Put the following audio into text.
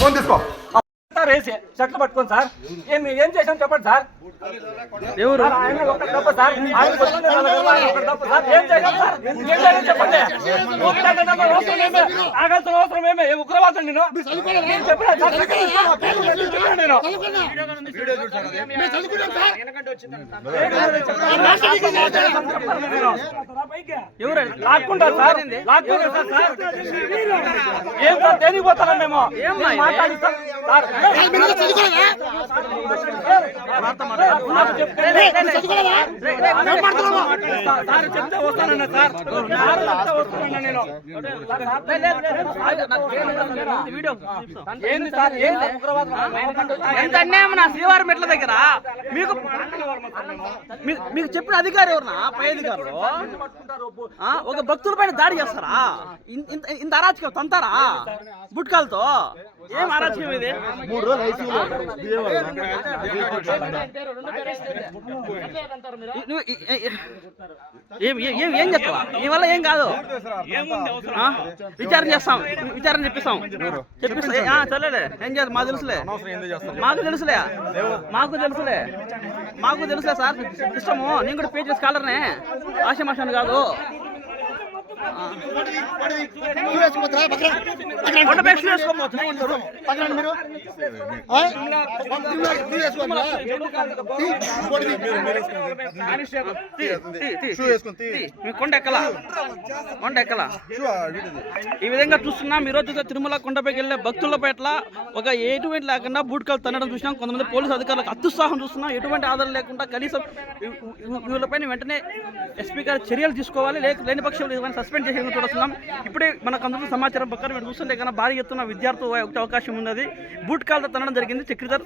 Phone తీసుకో వేసి చెట్లు పట్టుకోండి సార్. ఏం చేసాం చెప్పండి సార్. ఎవరు తప్ప సార్? ఏం చేసాం సార్? ఏం చేయాలి చెప్పండి. ఆగాల్సిన అవసరం ఏమే ఉగ్రవాదం నేను ఎవరు లాక్కుంటారు సార్? లాక్కుంటారు సార్. ఏం సార్ దేనికి పోతారా మేము మాట్లాడిస్తాం సార్. చెప్తే వస్తానన్నా సార్. నేను ఏంది సార్? ఎంత అన్యాయం నా శ్రీవారం మెట్ల దగ్గర మీకు చెప్పిన అధికారి ఎవరన్నా? పై అధికారులు ఒక భక్తుల పైన దాడి చేస్తారా? ఇంత అరాచకం తంతారా బుట్కాలతో? ఏం అరాచకం ఇది? 3 రోజులు ఏం చెప్తావా? ఈ వల్ల ఏం కాదు, విచారణ చేస్తాం, విచారణ చెప్పిస్తాం. చల్లలే ఏం చేయాలి మాకు తెలుసులే, మాకు తెలుసులే సార్. ఇష్టము నేను కూడా పే చేసి కాలర్నే, ఆశమాషాన్ని కాదు. కొండ ఎక్కలా ఈ విధంగా చూస్తున్నాం. ఈ రోజు తిరుమల కొండపైకి వెళ్ళే భక్తుల పట్ల ఒక ఎటువంటి లేకుండా బూట్కాలు తన్నడం చూసినాం. కొంతమంది పోలీసు అధికారులకు అత్యుత్సాహం చూస్తున్నాం. ఎటువంటి ఆధారం లేకుండా కనీసం వీళ్ళపైన వెంటనే ఎస్పీ గారు చర్యలు తీసుకోవాలి. లేని పక్షంలో సస్పెండ్ చేసి చూస్తున్నాం. ఇప్పుడే మనకు అందుతున్న సమాచారం ప్రకారం మీరు చూస్తుంటే కన్నా భారీ ఎత్తున విద్యార్థులు అవకాశం ఉన్నది. బూట్కాలతో తనడం జరిగింది. చక్రధర్